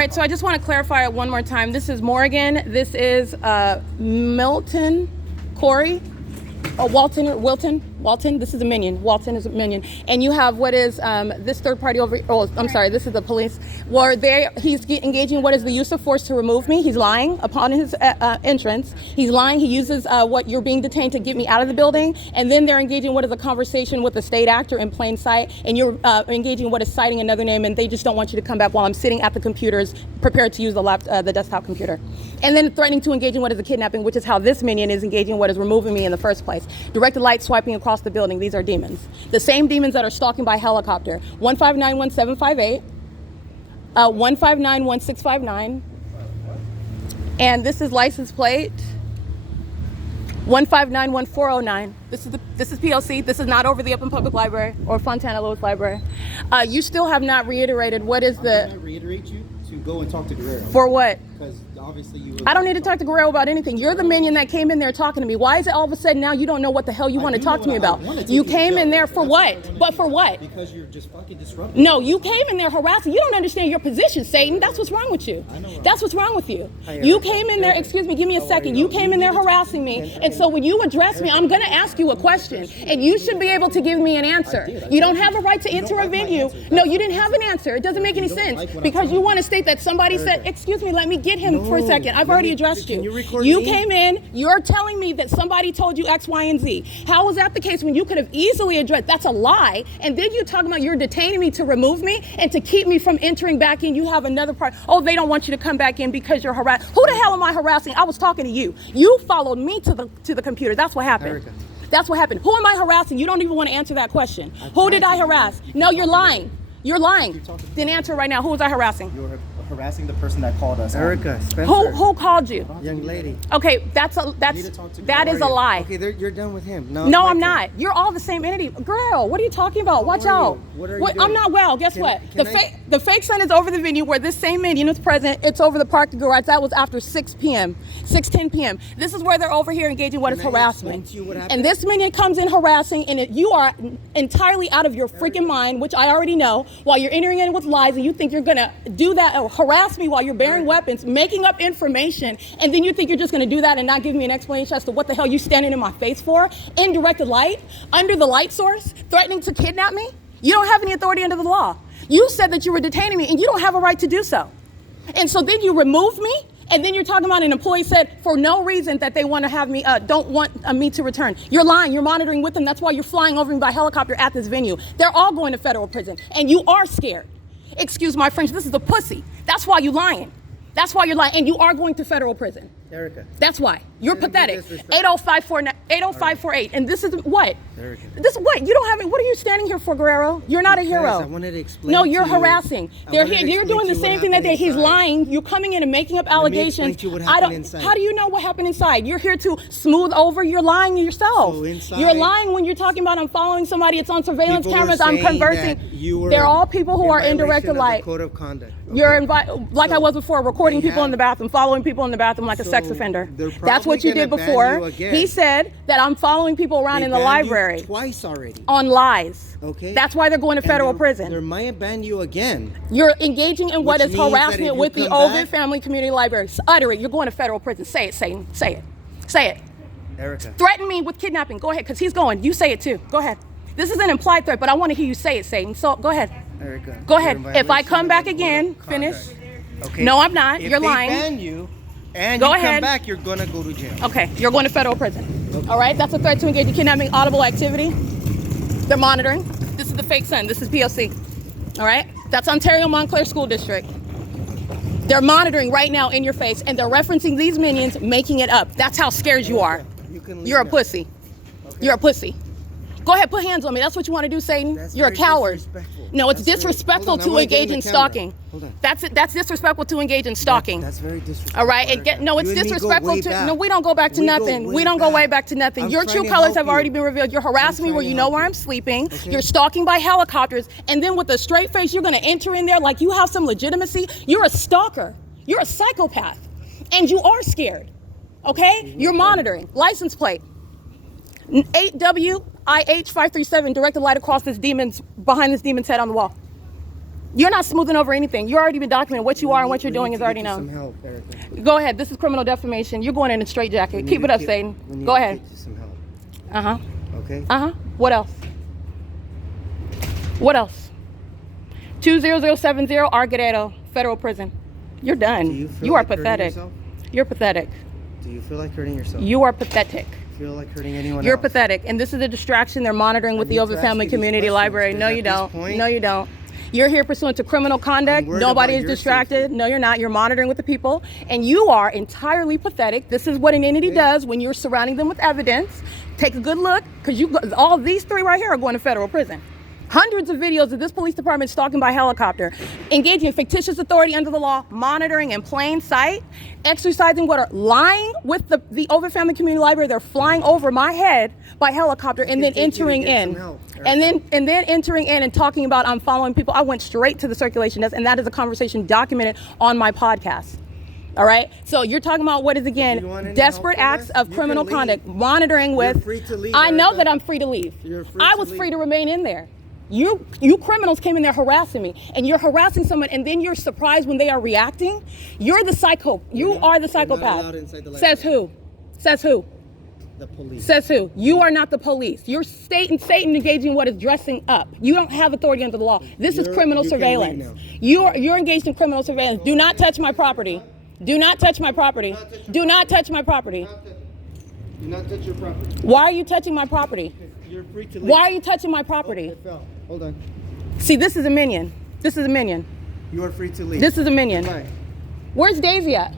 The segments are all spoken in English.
right, so I just want to clarify it one more time. This is Morgan. This is Milton, Corey, Walton. This is a minion. Walton is a minion. And you have what is this third party over. Oh, I'm sorry. This is the police. Where he's engaging in what is the use of force to remove me. He's lying upon his entrance. He's lying. He uses what you're being detained to get me out of the building. And then they're engaging what is a conversation with a state actor in plain sight. And you're engaging what is citing another name. And they just don't want you to come back while I'm sitting at the computers prepared to use the desktop computer. And then threatening to engage in what is a kidnapping, which is how this minion is engaging what is removing me in the first place. Directed light swiping across the building. These are demons. The same demons that are stalking by helicopter. 1591758, 1591659, and this is license plate 1591409. This is P.O.C. This is not over the Upton Public Library or Fontana Lewis Library. You still have not reiterated what is the. Can I reiterate you to go and talk to Guerrero? For what? Because obviously you. I don't need to talk to Guerrero about anything. You're the minion that came in there talking to me. Why is it all of a sudden now you don't know what the hell you want to talk to me about? You came in there for what? But for what? Because you're just fucking disrupting. No, you came in there harassing. You don't understand your position, Satan. That's what's wrong with you. That's what's wrong with you. You came in there, excuse me, give me a second. You came in there harassing me. And so when you address me, I'm going to ask you a question. And you should be able to give me an answer. You don't have a right to enter a venue. No, you didn't have an answer. It doesn't make any sense. Because you want to state that somebody said, excuse me, let me get him for a second. I've already addressed you. You came in, you're telling me that somebody told you X, Y, and Z. How was that the case when you could have easily addressed? That's a lie. And then you're talking about you're detaining me to remove me and to keep me from entering back in. You have another part. Oh, they don't want you to come back in because you're harassed. Who the hell am I harassing? I was talking to you. You followed me to the computer. That's what happened. Erica. That's what happened. Who am I harassing? You don't even want to answer that question. Who did I harass? No, you're lying. You're lying. Then answer right now. Who was I harassing? You're harassing the person that called us. Erica, Spencer. Who called you? Young lady. Okay, that is a lie. Okay, you're done with him. No, I'm not. You're all the same entity. Girl, what are you talking about? Watch out. What are you doing? I'm not well. Guess what? The fake sun is over the venue where this same minion is present. It's over the parking garage. That was after 6 p.m., 6:10 p.m. This is where they're over here engaging what is harassment. And this minion comes in harassing, and you are entirely out of your freaking mind, which I already know, while you're entering in with lies, and you think you're going to do that or harass me while you're bearing weapons, making up information, and then you think you're just going to do that and not give me an explanation as to what the hell you standing in my face for, in directed light, under the light source, threatening to kidnap me? You don't have any authority under the law. You said that you were detaining me, and you don't have a right to do so. And so then you removed me, and then you're talking about an employee said for no reason that they want to have me, don't want me to return. You're lying. You're monitoring with them. That's why you're flying over me by helicopter at this venue. They're all going to federal prison, and you are scared. Excuse my French, this is a pussy. That's why you're lying. That's why you're lying, and you are going to federal prison. Erica. That's why. You're pathetic. 80548, and this is what? Erica. This what? You don't have it. What are you standing here for, Guerrero? You're not a hero. I wanted to explain. No, you're harassing. They're here. You're doing the same thing that day. He's lying. You're coming in and making up allegations. How do you know what happened inside? You're here to smooth over. You're lying yourself. So inside, you're lying when you're talking about I'm following somebody. It's on surveillance cameras. I'm conversing. They're all people who are in direct light. Code of conduct. Okay. You're like I was before, recording people in the bathroom, following people in the bathroom like a sex offender. That's what you did before. He said that I'm following people around in the library. Twice already. On lies. Okay. That's why they're going to federal prison. They might ban you again. You're engaging in what is harassment with the OVITT Family Community Library. Utter it. You're going to federal prison. Say it, Satan. Say it. Say it. Erica. Threaten me with kidnapping. Go ahead, because he's going. You say it too. Go ahead. This is an implied threat, but I want to hear you say it, Satan. So go ahead. Erica. Go ahead. If I come back again, finish. Okay. No, I'm not. You're lying. If they ban you and go you ahead. come back, you're going to go to jail. Okay. You're going to federal prison. Okay. All right. That's a threat to engage in kidnapping, audible activity. They're monitoring. This is the fake sun. This is P.O.C. All right. That's Ontario Montclair School District. They're monitoring right now in your face, and they're referencing these minions, making it up. That's how scared you are. You're a pussy. Okay. You're a pussy. Go ahead, put hands on me. That's what you want to do, Satan. You're a coward. No, it's disrespectful to engage in stalking. That's disrespectful to engage in stalking. That's very disrespectful. All right, it's disrespectful to. No, we don't go back to nothing. We don't go way back to nothing. Your true colors have already been revealed. You're harassing me where you know where I'm sleeping. You're stalking by helicopters, and then with a straight face, you're going to enter in there like you have some legitimacy. You're a stalker. You're a psychopath, and you are scared. Okay, you're monitoring. License plate 8WIH537. Directed light across this behind this demon's head on the wall. You're not smoothing over anything. You already been documented. What you are and what you're doing is already Some known. help, Erica. Go ahead. This is criminal defamation. You're going in a straitjacket. Keep it up, Satan. Go ahead. Some help. Uh-huh. Okay. Uh-huh. What else? What else? 20070 Argorero Federal Prison. You're done. Do you feel You are like hurting pathetic. yourself? You're pathetic. Do you feel like hurting yourself? You are pathetic. Feel like hurting anyone You're else? pathetic. And this is a distraction they're monitoring with the need to OVITT ask Family you these Community questions, Library. No, because you at this don't. point- No, you don't. You're here pursuant to criminal conduct. I'm worried Nobody about is your distracted. safety. No, you're not. You're monitoring with the people. And you are entirely pathetic. This is what an entity does when you're surrounding them with evidence. Take a good look, because all these three right here are going to federal prison. Hundreds of videos of this police department stalking by helicopter, engaging in fictitious authority under the law, monitoring in plain sight, exercising what are lying with the OVITT Family Community Library. They're flying over my head by helicopter and then take you to entering get in. some help, And then entering in and talking about I'm following people. I went straight to the circulation desk, and that is a conversation documented on my podcast. All right. So you're talking about what is Do you want again any desperate help from acts us? of You criminal can leave. conduct, monitoring with. free to leave, I know Erica. that I'm free to leave. You're free I to was leave. free to remain in there. You criminals came in there harassing me, and you're harassing someone, and then you're surprised when they are reacting. You're the psycho. You are the psychopath. allowed inside the Says who? Says who? The police. Says who? You are not the police. You're Satan engaging in what is dressing up. You don't have authority under the law. This is criminal you can leave surveillance. now. You're engaged in criminal surveillance. Do not touch my property. Do not touch my property. Do not touch my property. Do not touch your property. Why are you touching my property? You're free to leave. Why are you touching my property? It fell. Hold on. See, this is a minion. This is a minion. You are free to leave. This is a minion. Bye. Where's Daisy at?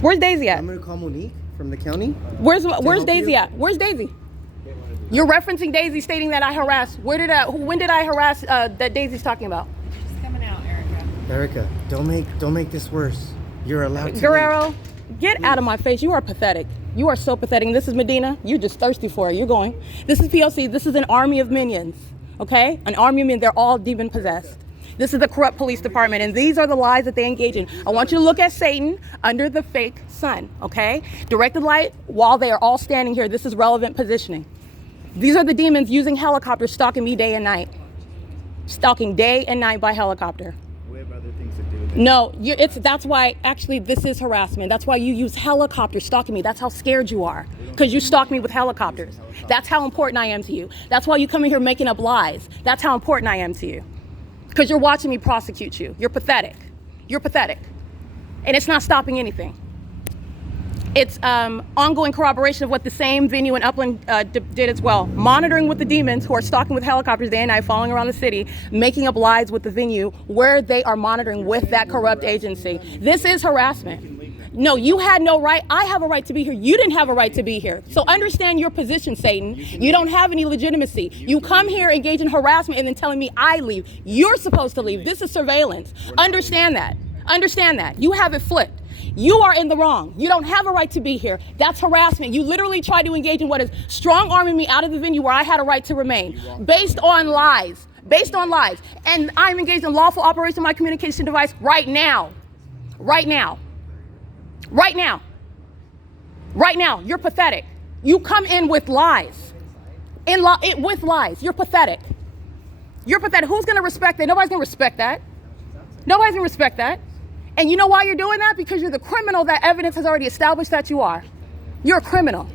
Where's Daisy at? I'm gonna call Monique from the county. Where's help Daisy you? at? Where's Daisy? You're referencing Daisy, stating that I harassed. When did I harass that Daisy's talking about? She's coming out, Erica. Erica, don't make this worse. You're allowed to Guerrero, get out of my face. You are pathetic. You are so pathetic. And this is Medina. You're just thirsty for it. You're going. This is P.O.C. This is an army of minions. Okay? An army of men. They're all demon possessed. This is the corrupt police department, and these are the lies that they engage in. I want you to look at Satan under the fake sun, okay? Directed light while they are all standing here. This is relevant positioning. These are the demons using helicopters stalking me day and night. Stalking day and night by helicopter. We have other things to do with it. No, that's why, actually, this is harassment. That's why you use helicopters stalking me. That's how scared you are, because you stalk me with helicopters. That's how important I am to you. That's why you come in here making up lies. That's how important I am to you, because you're watching me prosecute you. You're pathetic. You're pathetic. And it's not stopping anything. It's ongoing corroboration of what the same venue in Upland did as well. Monitoring with the demons who are stalking with helicopters day and night, following around the city, making up lies with the venue where they are monitoring with that corrupt agency. This is harassment. No, you had no right. I have a right to be here. You didn't have a right to be here. So understand your position, Satan. You don't have any legitimacy. You come here, engage in harassment, and then telling me I leave. You're supposed to leave. This is surveillance. Understand that. Understand that. You have it flipped. You are in the wrong. You don't have a right to be here. That's harassment. You literally tried to engage in what is strong-arming me out of the venue where I had a right to remain, based on lies. Based on lies. And I'm engaged in lawful operation of my communication device right now. Right now. Right now. Right now. You're pathetic. You come in with lies. With lies. You're pathetic. You're pathetic. Who's going to respect that? Nobody's going to respect that. Nobody's going to respect that. And you know why you're doing that? Because you're the criminal that evidence has already established that you are. You're a criminal.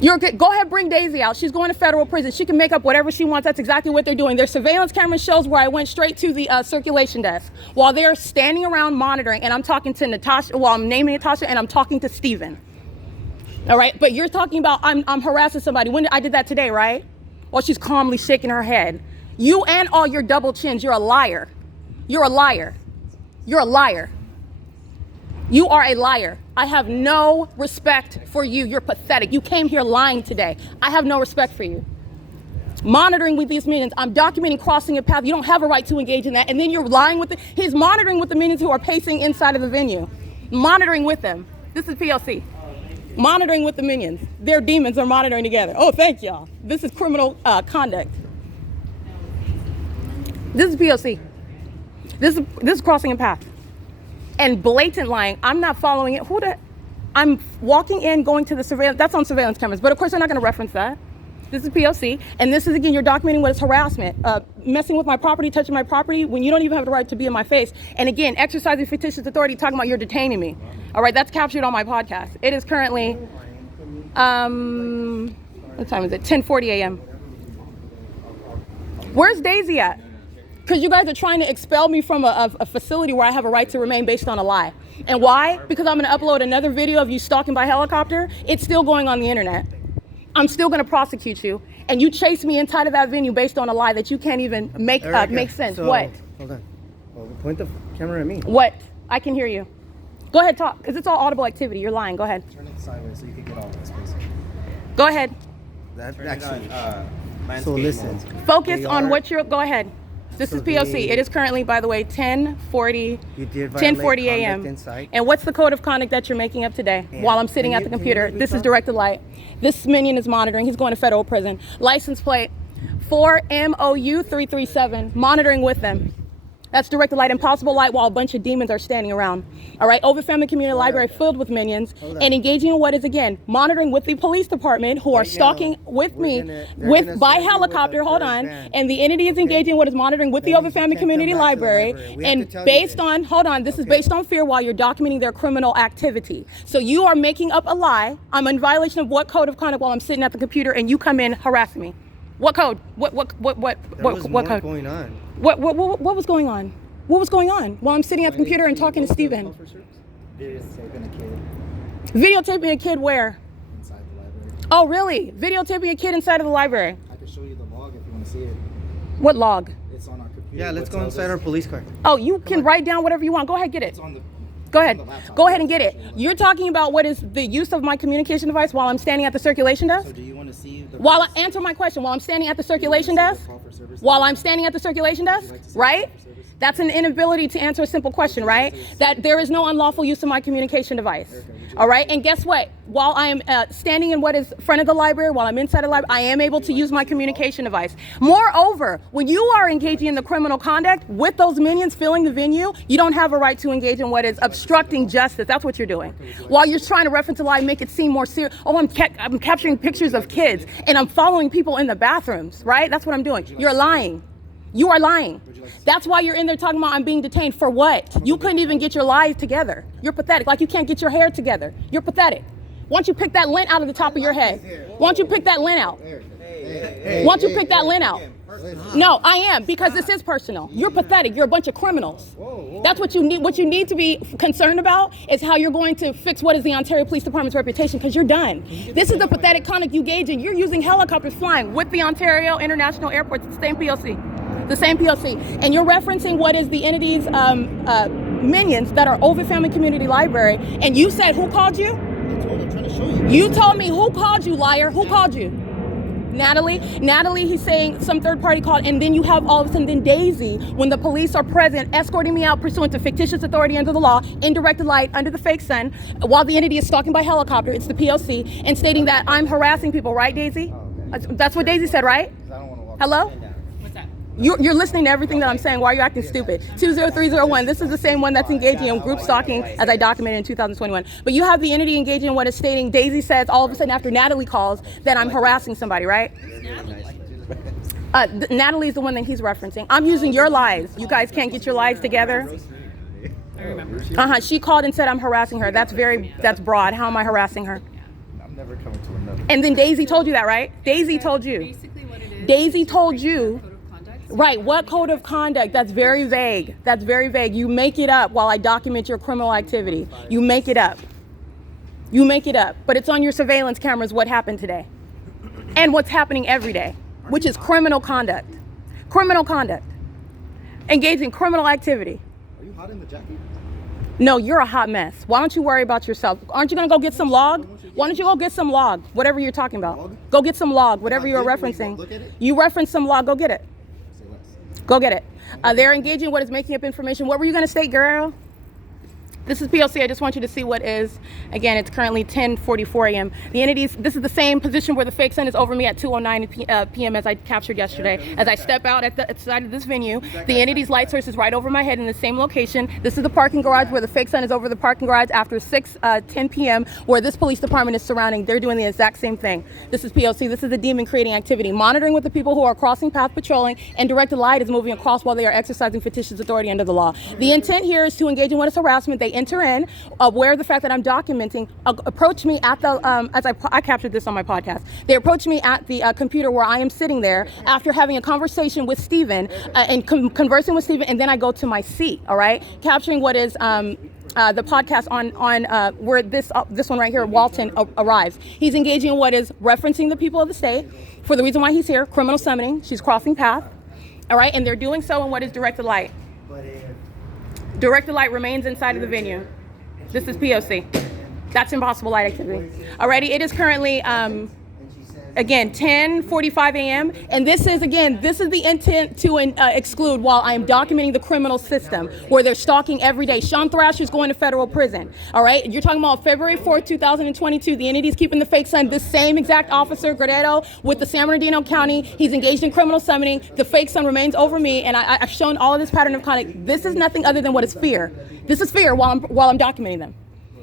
Go ahead, bring Daisy out. She's going to federal prison. She can make up whatever she wants. That's exactly what they're doing. Their surveillance camera shows where I went straight to the circulation desk while they're standing around monitoring. And I'm talking to Natasha, well, I'm naming Natasha, and I'm talking to Steven. All right, but you're talking about I'm harassing somebody. I did that today, right? While she's calmly shaking her head. You and all your double chins, you're a liar. You're a liar. You're a liar. You are a liar. I have no respect for you. You're pathetic. You came here lying today. I have no respect for you. Monitoring with these minions. I'm documenting crossing a path. You don't have a right to engage in that. And then you're lying with it. He's monitoring with the minions who are pacing inside of the venue. Monitoring with them. This is P.O.C. Monitoring with the minions. Their demons are monitoring together. Oh, thank y'all. This is criminal conduct. This is P.O.C. This is crossing a path. And blatant lying. I'm not following it. I'm walking in, going to the surveillance. That's on surveillance cameras. But of course, they're not going to reference that. This is P.O.C. And this is, again, you're documenting what is harassment. Messing with my property, touching my property, when you don't even have the right to be in my face. And again, exercising fictitious authority, talking about you're detaining me. All right, that's captured on my podcast. It is currently, what time is it? 10:40 a.m. Where's Daisy at? Because you guys are trying to expel me from a facility where I have a right to remain based on a lie. And why? Because I'm going to upload another video of you stalking by helicopter. It's still going on the internet. I'm still going to prosecute you. And you chase me inside of that venue based on a lie that you can't even make sense. So, what? Hold on. Well, point the camera at me. What? I can hear you. Go ahead, talk. Because it's all audible activity. You're lying. Go ahead. Turn it sideways so you can get all this, basically. Go ahead. That Turn actually. it on, So landscape listen. mode. Focus They on are- what you're, go ahead. This So is P.O.C. they- It is currently, by the way, 10:40 You did violate 10:40 a.m. conduct inside. And what's the code of conduct that you're making up today And while I'm sitting can at you- the can computer? you let me This is talk? directed light. This minion is monitoring. He's going to federal prison. License plate 4MOU337. Monitoring with them. That's directed light, impossible light while a bunch of demons are standing around. All right, OVITT Family Community Library filled with minions and engaging in what is, again, monitoring with the police department who are Right now, stalking with we're me gonna- they're gonna by serve you with helicopter, a hold third on, band. and the entity is engaging in what is monitoring with the That OVITT means you Family can't come Community back to the Library, library. We have and to tell you based this. on, hold on, this is Okay. based on fear while you're documenting their criminal activity. So you are making up a lie. I'm in violation of what code of conduct while I'm sitting at the computer and you come in harassing me. What code? What There was what more code? going on. What was going on? What was going on while I'm sitting at the computer and talking to Steven? Videotaping a kid Videotaping a kid where? inside the library. Oh, really? Videotaping a kid inside of the library. I can show you the log if you want to see it. What log? It's on our computer. Yeah, let's What go tells inside us- our police car. Oh, you can write down whatever you want. Go ahead, get it. It's on the. Go it's ahead. on the laptop. Go ahead and get it. You're talking about what is the use of my communication device while I'm standing at the circulation desk? So do you want to see the? While I answer my question, while I'm standing at the circulation desk? While I'm standing at the circulation desk, right? That's an inability to answer a simple question, right? That there is no unlawful use of my communication device. All right, and guess what? While I am standing in what is front of the library, while I'm inside the library, I am able to use my communication device. Moreover, when you are engaging in the criminal conduct with those minions filling the venue, you don't have a right to engage in what is obstructing justice. That's what you're doing. While you're trying to reference a lie, make it seem more serious. Oh, I'm capturing pictures of kids and I'm following people in the bathrooms, right? That's what I'm doing. You're lying. You are lying. That's why you're in there talking about I'm being detained. For what? You couldn't even get your lies together. You're pathetic. Like you can't get your hair together. You're pathetic. Why don't you pick that lint out of the top of your head? Why don't you pick that lint out? Why don't you pick that lint out? No, I am, because this is personal. You're pathetic. You're a bunch of criminals. That's what you need. What you need to be concerned about is how you're going to fix what is the Ontario Police Department's reputation, because you're done. This is the pathetic conduct you engage in. You're using helicopters flying with the Ontario International Airport, the same P.O.C. The same P.O.C. And you're referencing what is the entity's minions that are OVITT Family Community Library. And you said, who called you? I'm trying to show you. You told me who called you, liar. Who called you? Natalie, he's saying some third party called, and then you have all of a sudden then Daisy, when the police are present, escorting me out pursuant to fictitious authority under the law, in directed light, under the fake sun, while the entity is stalking by helicopter, it's the P.O.C., and stating that I'm harassing people, right, Daisy? That's what Daisy said, right? Hello? You're listening to everything that I'm saying. Why are you acting stupid? 20301. This is the same one that's engaging in group stalking as I documented in 2021. But you have the entity engaging in what is stating, Daisy says all of a sudden after Natalie calls that I'm harassing somebody, right? Natalie's the one that he's referencing. I'm using your lies. You guys can't get your lies together. I remember. She called and said I'm harassing her. That's broad. How am I harassing her? I'm never coming to another. And then Daisy told you that, right? Daisy told you. Basically what it is. Daisy told you. Code of conduct. Right, what code of conduct? That's very vague. That's very vague. You make it up while I document your criminal activity. You make it up. You make it up. But it's on your surveillance cameras what happened today. And what's happening every day, which is criminal conduct. Criminal conduct. Engage in criminal activity. Are you hot in the jacket? No, you're a hot mess. Why don't you worry about yourself? Aren't you going to go get some log? Why don't you go get some log, whatever you're talking about? Log? Go get some log, whatever you're Will you referencing. look at it? You reference some log, go get it. Say less. Go get it. They're engaging what is making up information. What were you going to state, Guerrero? This is POC. I just want you to see what is. Again, it's currently 10:44 a.m. The entities, this is the same position where the fake sun is over me at 2:09 p.m. as I captured yesterday. As I step out at the side of this venue, the entity's light source is right over my head in the same location. This is the parking garage where the fake sun is over the parking garage after 10 p.m. where this police department is surrounding. They're doing the exact same thing. This is POC. This is the demon creating activity. Monitoring with the people who are crossing path patrolling, and directed light is moving across while they are exercising fictitious authority under the law. The intent here is to engage in what is harassment. They enter in, aware of the fact that I'm documenting, approach me at the, as I captured this on my podcast, they approach me at the computer where I am sitting there after having a conversation with Steven and conversing with Steven, and then I go to my seat, all right? Capturing what is the podcast on where this one right here, Walton, arrives. He's engaging in what is referencing the people of the state for the reason why he's here, criminal summoning, she's crossing path, all right? And they're doing so in what is directed light. Directed light remains inside of the venue. This is POC. That's impossible light activity. Alrighty, it is currently, again, 10:45 a.m. And this is the intent to exclude while I am documenting the criminal system where they're stalking every day. Sean Thrasher's going to federal prison. All right, you're talking about February 4th, 2022. The entity's keeping the fake sun. This same exact officer, Guerrero, with the San Bernardino County, he's engaged in criminal summoning. The fake sun remains over me, and I've shown all of this pattern of conduct. This is nothing other than what is fear. This is fear while I'm documenting them.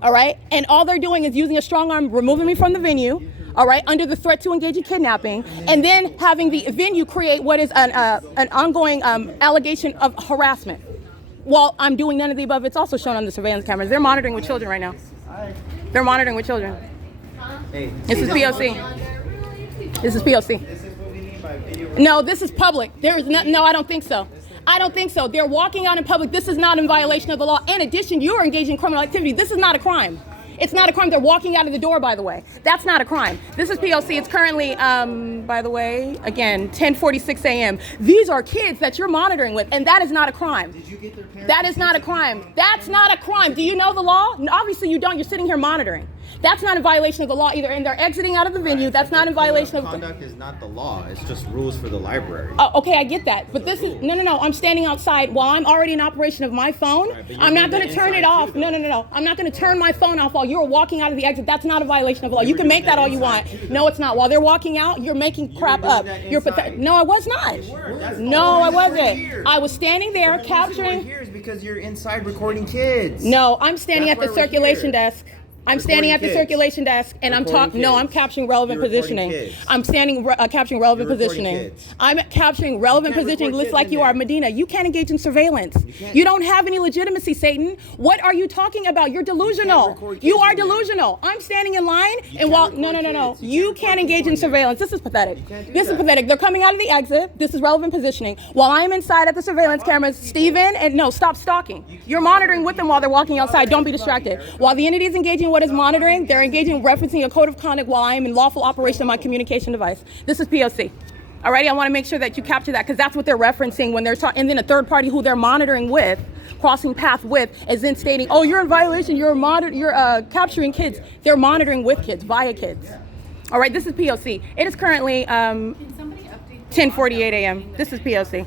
All right, and all they're doing is using a strong arm, removing me from the venue. All right, under the threat to engage in kidnapping, and then having the venue create what is an ongoing allegation of harassment. While I'm doing none of the above, it's also shown on the surveillance cameras. They're monitoring with children right now. They're monitoring with children. This is POC. This is POC. No, this is public. There is no, I don't think so. I don't think so. They're walking out in public. This is not in violation of the law. In addition, you are engaging in criminal activity. This is not a crime. It's not a crime. They're walking out of the door, by the way. That's not a crime. This is POC. It's currently, by the way, again, 10:46 a.m. These are kids that you're monitoring with, and that is not a crime. Did you get their parents? That is not a crime. That's not a crime. Do you know the law? Obviously you don't. You're sitting here monitoring. That's not in violation of the law either, and they're exiting out of the venue. That's not in violation of Conduct is not the law. It's just rules for the library. Oh, okay, I get that. But this is, no. I'm standing outside while I'm already in operation of my phone. Right, I'm not going to turn it off. No. I'm not going to turn my phone off while you're walking out of the exit. That's not a violation of the law. You can make that all you want. No, it's not. While they're walking out, you're making crap up. No, I was not. No, I wasn't. I was standing there capturing. Here is because you're inside recording kids. No, I'm standing at That's the why we're circulation here. desk. I'm standing at the Recording kids. circulation desk, and I'm Recording talking. No, I'm kids. capturing relevant You're recording positioning. kids. I'm standing, capturing relevant You're recording positioning. kids. I'm capturing relevant You can't positioning, record just kids like in you are, there. Medina. You can't engage in surveillance. can't. You don't have any legitimacy, Satan. What are you talking about? You're delusional. record You kids are in there. delusional. I'm standing in line, and can't while record no. kids. You You can't can't record engage people in in there. surveillance. This is pathetic. can't do This is that. pathetic. They're coming out of the exit. This is relevant positioning. While I'm inside at the surveillance cameras, Steven, and no, stop stalking. You're monitoring with them while they're walking outside. Don't be distracted. While the entity is engaging in what is monitoring, they're engaging in referencing a code of conduct while I am in lawful operation of my communication device. This is POC. Alrighty, I want to make sure that you capture that because that's what they're referencing when they're talking. And then a third party who they're monitoring with, crossing path with, is then stating, "Oh, you're in violation. You're capturing kids." They're monitoring with kids, via kids. All right, this is POC. It is currently Can somebody update? 10:48 a.m. This is POC.